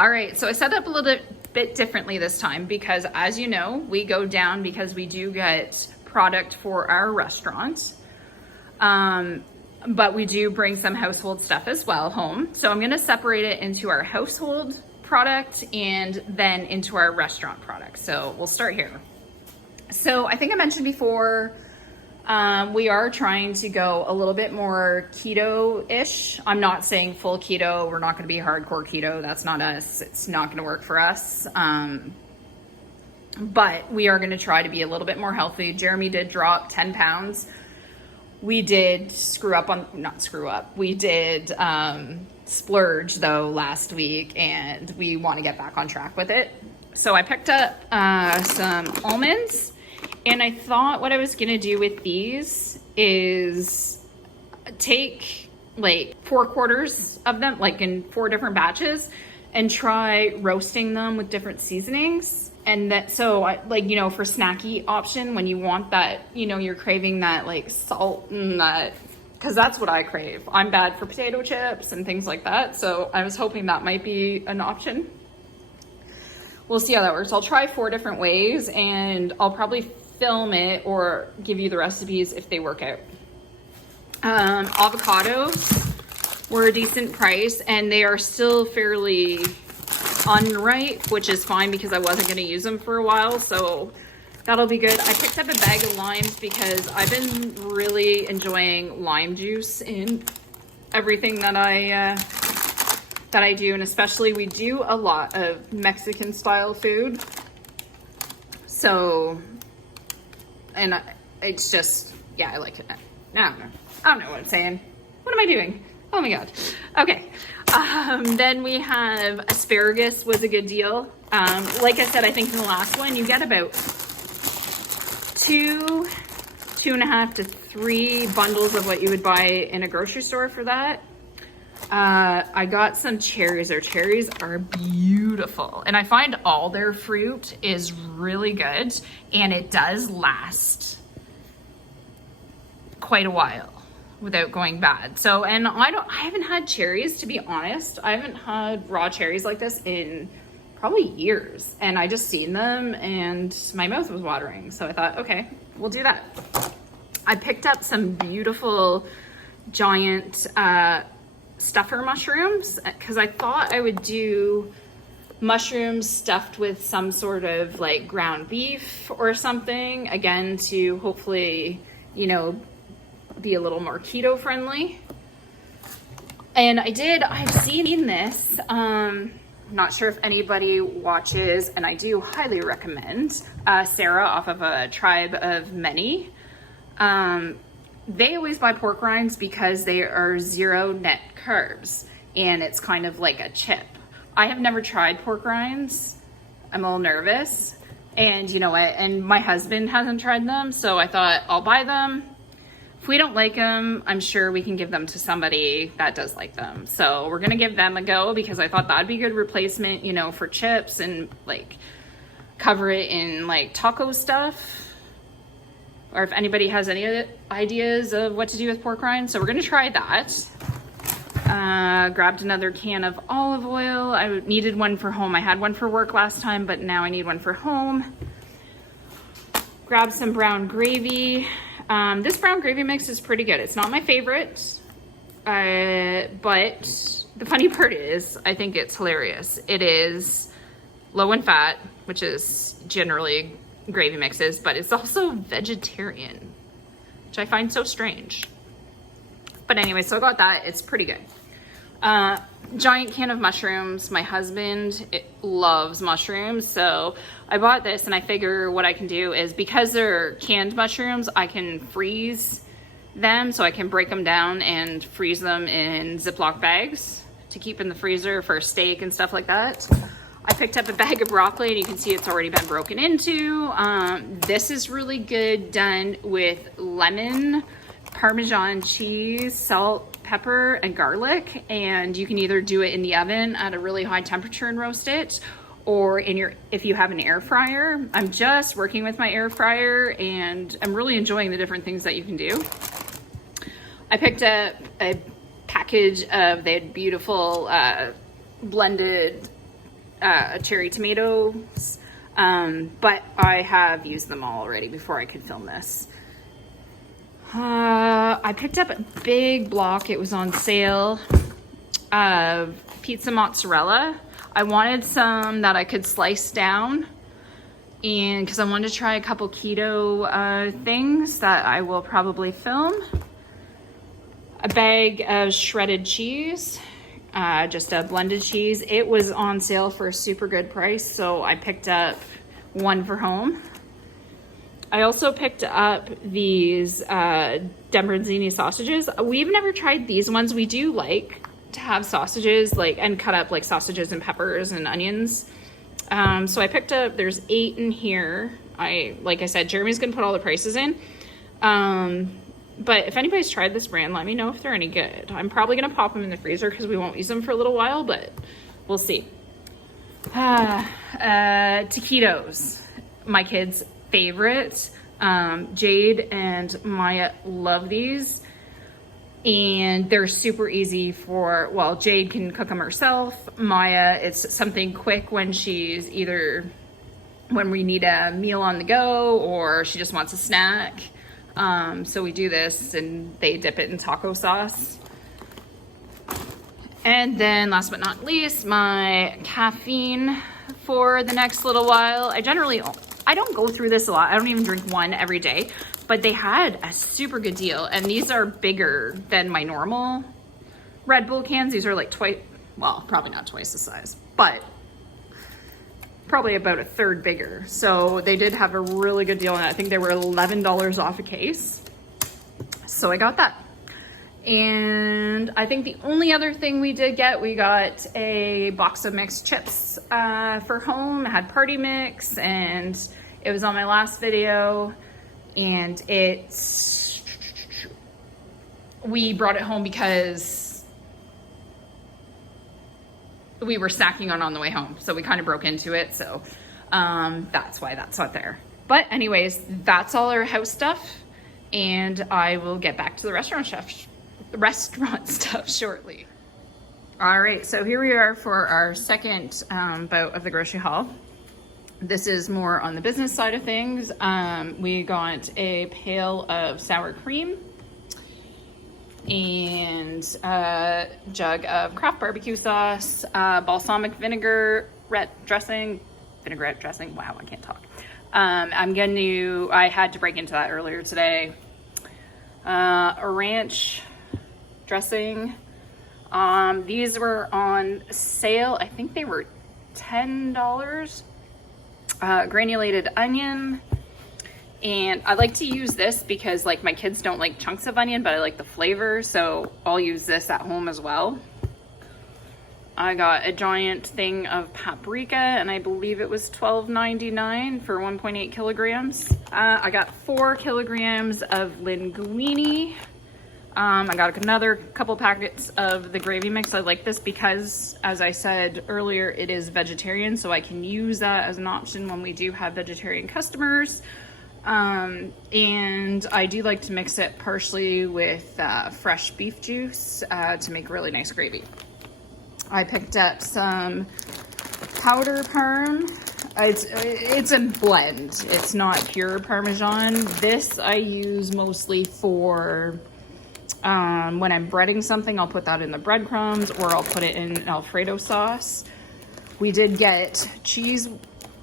All right, so I set up a little bit differently this time because, as you know, we go down because we do get product for our restaurant. But we do bring some household stuff as well home. So I'm gonna separate it into our household product and then into our restaurant product. So we'll start here. So I think I mentioned before, we are trying to go a little bit more keto-ish. I'm not saying full keto. We're not going to be hardcore keto. That's not us. It's not going to work for us. But we are going to try to be a little bit more healthy. Jeremy did drop 10 pounds. We did we did splurge though last week, and we want to get back on track with it. So I picked up some almonds. And I thought what I was gonna do with these is take like 4 quarters of them, like in 4 different batches, and try roasting them with different seasonings. And that, so I, like, you know, for snacky option, when you want that, you know, you're craving that like salt and that, because that's what I crave. I'm bad for potato chips and things like that. So I was hoping that might be an option. We'll see how that works. I'll try 4 different ways, and I'll probably film it or give you the recipes if they work out. Avocados were a decent price, and they are still fairly unripe, which is fine because I wasn't going to use them for a while, so that'll be good. I picked up a bag of limes because I've been really enjoying lime juice in everything that I do, and especially we do a lot of Mexican style food, so, and it's just, yeah, I like it. I don't know what I'm saying. What am I doing? Oh my God. Okay. Then we have asparagus was a good deal. Like I said, I think in the last one, you get about 2.5 to 3 bundles of what you would buy in a grocery store for that. I got some cherries. Their cherries are beautiful. And I find all their fruit is really good, and it does last quite a while without going bad. So, and I haven't had cherries, to be honest. I haven't had raw cherries like this in probably years. And I just seen them and my mouth was watering. So I thought, okay, we'll do that. I picked up some beautiful giant, stuffer mushrooms because I thought I would do mushrooms stuffed with some sort of like ground beef or something, again, to hopefully, you know, be a little more keto friendly. And I've seen this, not sure if anybody watches, and I do highly recommend Sarah off of a Tribe of Many. They always buy pork rinds because they are 0 net carbs, and it's kind of like a chip. I have never tried pork rinds. I'm a little nervous, and you know what, and my husband hasn't tried them, so I thought I'll buy them. If we don't like them, I'm sure we can give them to somebody that does like them. So we're gonna give them a go because I thought that'd be a good replacement, you know, for chips, and like cover it in like taco stuff. Or if anybody has any ideas of what to do with pork rinds. So we're gonna try that. Grabbed another can of olive oil. I needed one for home. I had one for work last time, but now I need one for home. Grabbed some brown gravy. This brown gravy mix is pretty good. It's not my favorite, but the funny part is, I think it's hilarious. It is low in fat, which is generally gravy mixes, but it's also vegetarian, which I find so strange. But anyway, so I got that. It's pretty good. Giant can of mushrooms. My husband loves mushrooms, so I bought this, and I figure what I can do is, because they're canned mushrooms, I can freeze them, so I can break them down and freeze them in Ziploc bags to keep in the freezer for steak and stuff like that. I picked up a bag of broccoli, and you can see it's already been broken into. This is really good done with lemon, Parmesan cheese, salt, pepper, and garlic. And you can either do it in the oven at a really high temperature and roast it, or if you have an air fryer. I'm just working with my air fryer, and I'm really enjoying the different things that you can do. I picked up a package of, they had beautiful blended cherry tomatoes, but I have used them all already before I could film this. I picked up a big block, it was on sale, of pizza mozzarella. I wanted some that I could slice down, and because I wanted to try a couple keto things that I will probably film. A bag of shredded cheese, just a blended cheese. It was on sale for a super good price, so I picked up one for home. I also picked up these Dembranzini sausages. We've never tried these ones. We do like to have sausages, like, and cut up like sausages and peppers and onions. So I picked up, there's 8 in here. Like I said, Jeremy's gonna put all the prices in. But if anybody's tried this brand, let me know if they're any good. I'm probably gonna pop them in the freezer because we won't use them for a little while, but we'll see. Taquitos, my kids' favorite. Jade and Maya love these, and they're super easy for, well, Jade can cook them herself. Maya, it's something quick when she's either, when we need a meal on the go or she just wants a snack. So we do this and they dip it in taco sauce. And then last but not least, my caffeine for the next little while. I don't go through this a lot. I don't even drink one every day, but they had a super good deal. And these are bigger than my normal Red Bull cans. These are like twice, well, probably not twice the size, but probably about a third bigger. So they did have a really good deal on it. I think they were $11 off a case. So I got that. And I think the only other thing we did get, we got a box of mixed chips for home. It had party mix, and it was on my last video. And we brought it home because we were snacking on the way home. So we kind of broke into it. So that's why that's not there. But anyways, that's all our house stuff. And I will get back to the restaurant stuff shortly. All right, so here we are for our second bout of the grocery haul. This is more on the business side of things. We got a pail of sour cream and a jug of Kraft barbecue sauce, balsamic vinaigrette dressing. Wow, I can't talk. I had to break into that earlier today. A ranch dressing. These were on sale. I think they were $10. Granulated onion. And I like to use this because, like, my kids don't like chunks of onion, but I like the flavor, so I'll use this at home as well. I got a giant thing of paprika, and I believe it was $12.99 for 1.8 kilograms. I got 4 kilograms of linguine. I got another couple packets of the gravy mix. I like this because, as I said earlier, it is vegetarian, so I can use that as an option when we do have vegetarian customers. And I do like to mix it partially with fresh beef juice to make really nice gravy. I picked up some powder Parm. It's a blend. It's not pure Parmesan. This I use mostly for when I'm breading something. I'll put that in the breadcrumbs, or I'll put it in Alfredo sauce. We did get cheese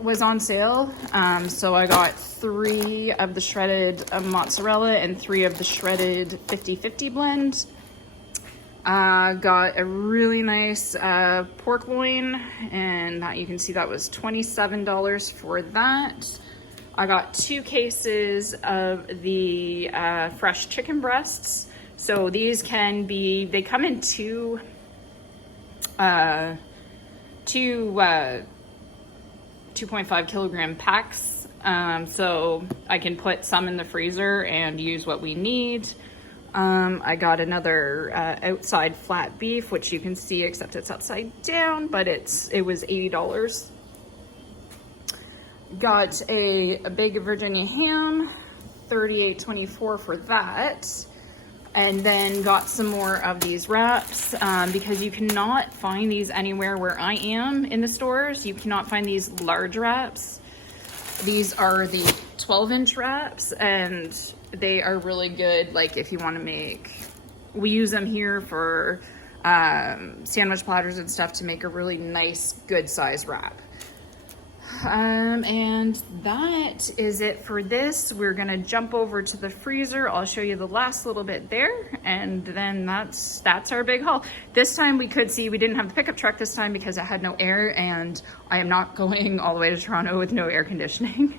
was on sale, so I got 3 of the shredded mozzarella and 3 of the shredded 50/50 blend. Got a really nice pork loin, and that, you can see that was $27 for that. I got 2 cases of the fresh chicken breasts. So these can be, they come in two 2.5 kilogram packs. So I can put some in the freezer and use what we need. I got another outside flat beef, which you can see, except it's upside down, but it was $80. Got a big Virginia ham, $38.24 for that. And then got some more of these wraps because you cannot find these anywhere where I am in the stores. You cannot find these large wraps. These are the 12-inch wraps, and they are really good. Like if you want to make, we use them here for sandwich platters and stuff to make a really nice, good size wrap. And that is it for this. We're gonna jump over to the freezer. I'll show you the last little bit there, and then that's our big haul. This time we could see we didn't have the pickup truck this time because it had no air, and I am not going all the way to Toronto with no air conditioning.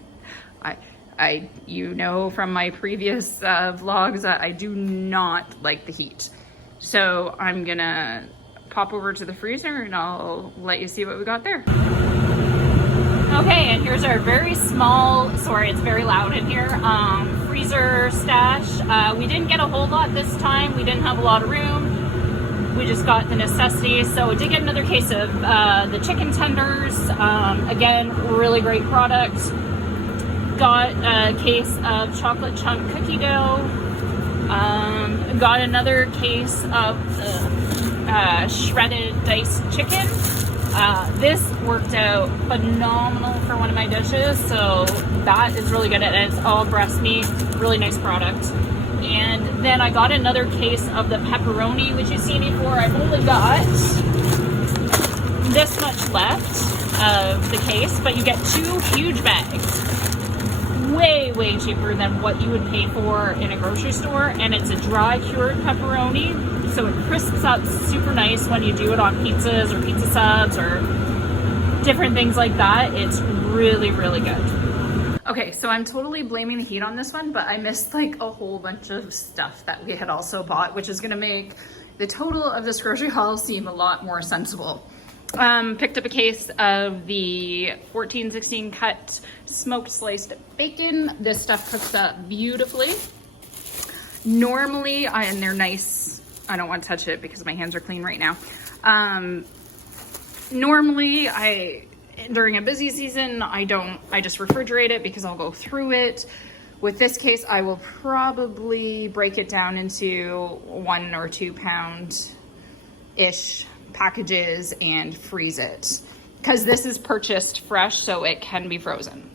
You know from my previous vlogs that I do not like the heat. So I'm gonna pop over to the freezer and I'll let you see what we got there. Okay, and here's our very small, sorry, it's very loud in here, freezer stash. We didn't get a whole lot this time. We didn't have a lot of room. We just got the necessities. So we did get another case of the chicken tenders. Again, really great product. Got a case of chocolate chunk cookie dough. Got another case of shredded diced chicken. This worked out phenomenal for one of my dishes, so that is really good. And it's all breast meat, really nice product. And then I got another case of the pepperoni, which you've seen before. I've only got this much left of the case, but you get 2 huge bags. Way cheaper than what you would pay for in a grocery store, and it's a dry cured pepperoni, so it crisps up super nice when you do it on pizzas or pizza subs or different things like that. It's really good. Okay, so I'm totally blaming the heat on this one, but I missed like a whole bunch of stuff that we had also bought, which is gonna make the total of this grocery haul seem a lot more sensible. Picked up a case of the 14-16 cut smoked sliced bacon. This stuff cooks up beautifully. Normally, and they're nice. I don't want to touch it because my hands are clean right now. Normally, during a busy season, I just refrigerate it because I'll go through it. With this case, I will probably break it down into 1 or 2 pound-ish packages and freeze it, because this is purchased fresh, so it can be frozen.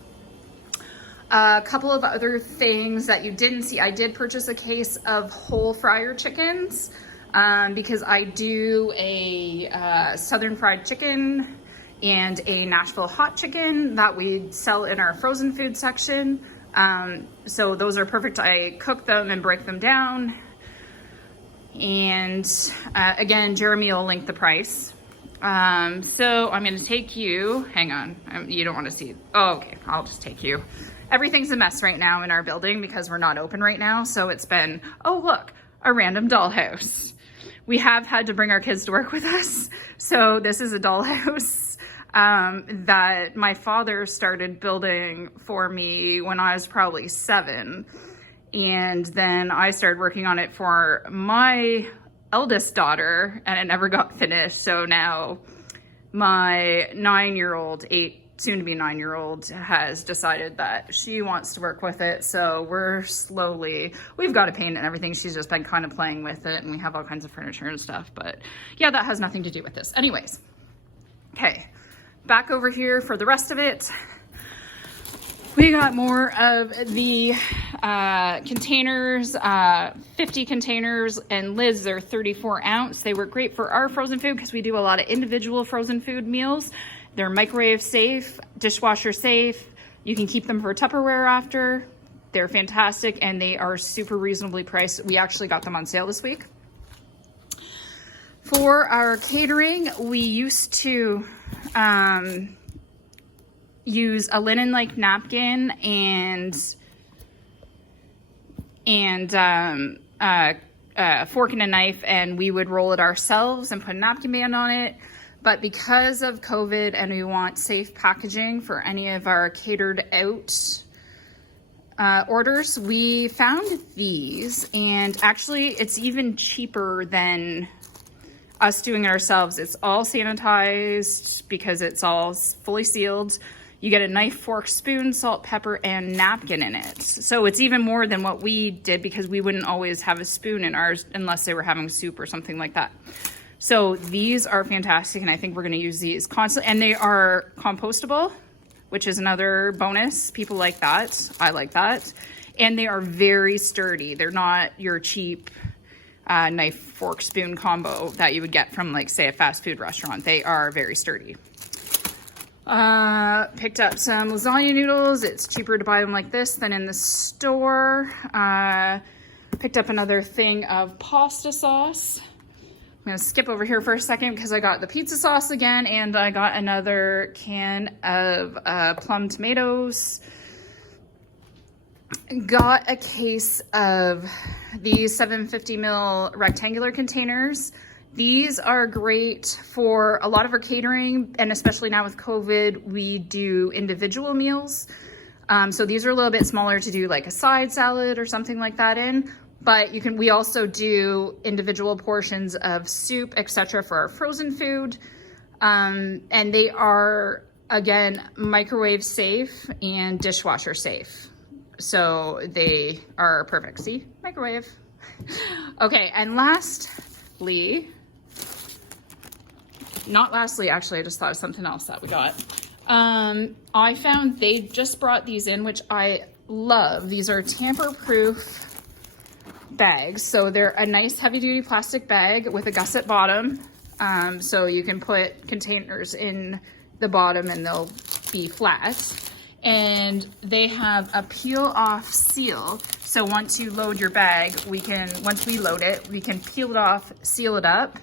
A couple of other things that you didn't see, I did purchase a case of whole fryer chickens because I do a southern fried chicken and a Nashville hot chicken that we sell in our frozen food section. So those are perfect. I cook them and break them down. And again, Jeremy will link the price. So I'm going to take you, hang on, you don't want to see, oh, okay, I'll just take you. Everything's a mess right now in our building because we're not open right now. So it's been, oh, look, a random dollhouse. We have had to bring our kids to work with us. So this is a dollhouse that my father started building for me when I was probably 7. And then I started working on it for my eldest daughter, and it never got finished. So now my 9-year-old, soon to be 9-year-old, has decided that she wants to work with it. So we've got to paint it and everything. She's just been kind of playing with it, and we have all kinds of furniture and stuff. But yeah, that has nothing to do with this. Anyways, okay, back over here for the rest of it. We got more of the containers, 50 containers and lids. They're 34 ounce. They work great for our frozen food because we do a lot of individual frozen food meals. They're microwave safe, dishwasher safe. You can keep them for Tupperware after. They're fantastic, and they are super reasonably priced. We actually got them on sale this week. For our catering, we used to use a linen-like napkin and a fork and a knife, and we would roll it ourselves and put a napkin band on it. But because of COVID and we want safe packaging for any of our catered out orders, we found these, and actually it's even cheaper than us doing it ourselves. It's all sanitized because it's all fully sealed. You get a knife, fork, spoon, salt, pepper, and napkin in it. So it's even more than what we did because we wouldn't always have a spoon in ours unless they were having soup or something like that. So these are fantastic, and I think we're gonna use these constantly. And they are compostable, which is another bonus. People like that. I like that. And they are very sturdy. They're not your cheap knife, fork, spoon combo that you would get from, like, say, a fast food restaurant. They are very sturdy. Picked up some lasagna noodles. It's cheaper to buy them like this than in the store. Picked up another thing of pasta sauce. I'm gonna skip over here for a second because I got the pizza sauce again, and I got another can of plum tomatoes. Got a case of these 750 ml rectangular containers. These are great for a lot of our catering, and especially now with COVID, we do individual meals. So these are a little bit smaller to do like a side salad or something like that in, but we also do individual portions of soup, etc. for our frozen food. And they are, again, microwave safe and dishwasher safe. So they are perfect. See, microwave. Okay, and lastly, actually, I just thought of something else that we got. I found they just brought these in, which I love. These are Tamper Proof bags. So they're a nice heavy duty plastic bag with a gusset bottom. So you can put containers in the bottom and they'll be flat. And they have a peel off seal. So once you load your bag, once we load it, we can peel it off, seal it up.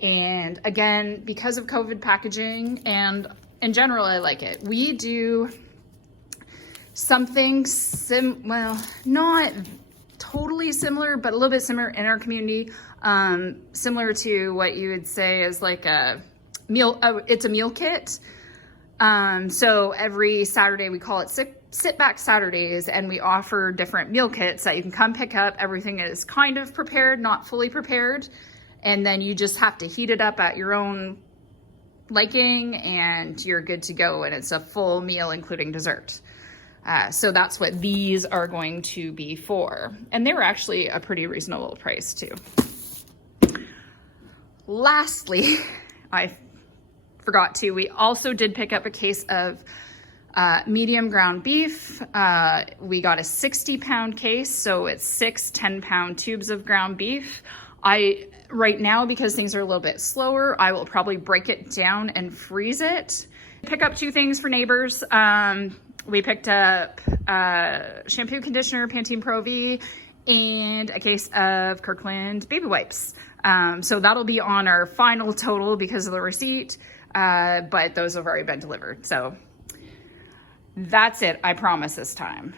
And again, because of COVID packaging, and in general, I like it. We do something well, not totally similar, but a little bit similar in our community. Similar to what you would say is like a meal, it's a meal kit. So every Saturday we call it Sit Back Saturdays, and we offer different meal kits that you can come pick up. Everything is kind of prepared, not fully prepared. And then you just have to heat it up at your own liking and you're good to go. And it's a full meal, including dessert. So that's what these are going to be for. And they were actually a pretty reasonable price too. Lastly, I forgot to, we also did pick up a case of medium ground beef. We got a 60-pound case, so it's 6 10-pound tubes of ground beef. Right now, because things are a little bit slower, I will probably break it down and freeze it. Pick up 2 things for neighbors. We picked up shampoo, conditioner, Pantene Pro V, and a case of Kirkland baby wipes. So that'll be on our final total because of the receipt, but those have already been delivered. So that's it, I promise this time.